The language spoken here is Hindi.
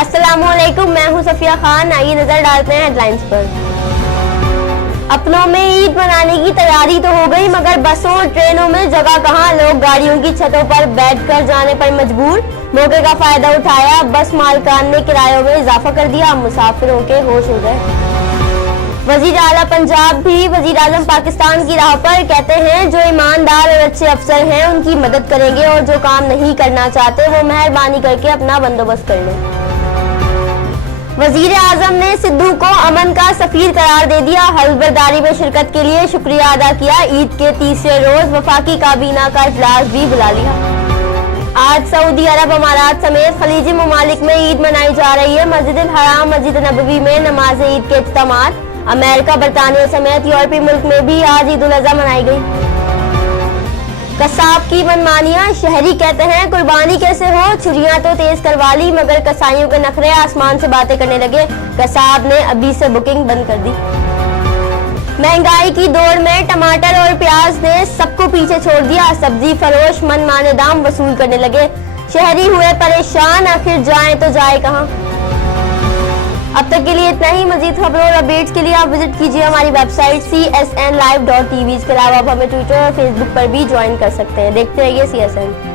अस्सलामुअलैकुम, मैं हूं सफिया खान। आइए नजर डालते हैं हेडलाइंस पर। अपनों में ईद मनाने की तैयारी तो हो गई, मगर बसों और ट्रेनों में जगह कहां। लोग गाड़ियों की छतों पर बैठकर जाने पर मजबूर। मौके का फायदा उठाया बस मालिकान ने किरायों में इजाफा कर दिया। मुसाफिरों के होश उड़ गए। वजीर आला पंजाब भी वजीर आजम पाकिस्तान की राह पर। कहते हैं जो ईमानदार और अच्छे अफसर हैं उनकी मदद करेंगे और जो काम नहीं करना चाहते वो मेहरबानी करके अपना बंदोबस्त कर लें। वजीर आजम ने सिद्धू को अमन का सफीर करार दे दिया। हल्फबर्दारी में शिरकत के लिए शुक्रिया अदा किया। ईद के तीसरे रोज वफाकी काबीना का इजलास भी बुला लिया। आज सऊदी अरब, अमारात समेत खलीजी ममालिक में ईद मनाई जा रही है। मस्जिद हराम, मस्जिद नबवी में नमाज ईद के इख्तितामात। अमेरिका, बरतानिया समेत यूरोपीय मुल्क में भी आज ईद उल अज़हा मनाई गई। कसाब की मनमानियां, शहरी कहते हैं कुर्बानी कैसे हो, छुरियां तो तेज करवा ली, मगर कसाईयों के नखरे आसमान से बातें करने लगे। कसाब ने अभी से बुकिंग बंद कर दी। महंगाई की दौड़ में टमाटर और प्याज ने सबको पीछे छोड़ दिया। सब्जी फरोश मनमाने दाम वसूल करने लगे। शहरी हुए परेशान, आखिर जाएं तो जाए कहां। अब तक के लिए इतना ही। मजीद खबरों और अपडेट्स के लिए आप विजिट कीजिए हमारी वेबसाइट csnlive.tv। इसके अलावा आप हमें ट्विटर और फेसबुक पर भी ज्वाइन कर सकते हैं। देखते रहिए CSN।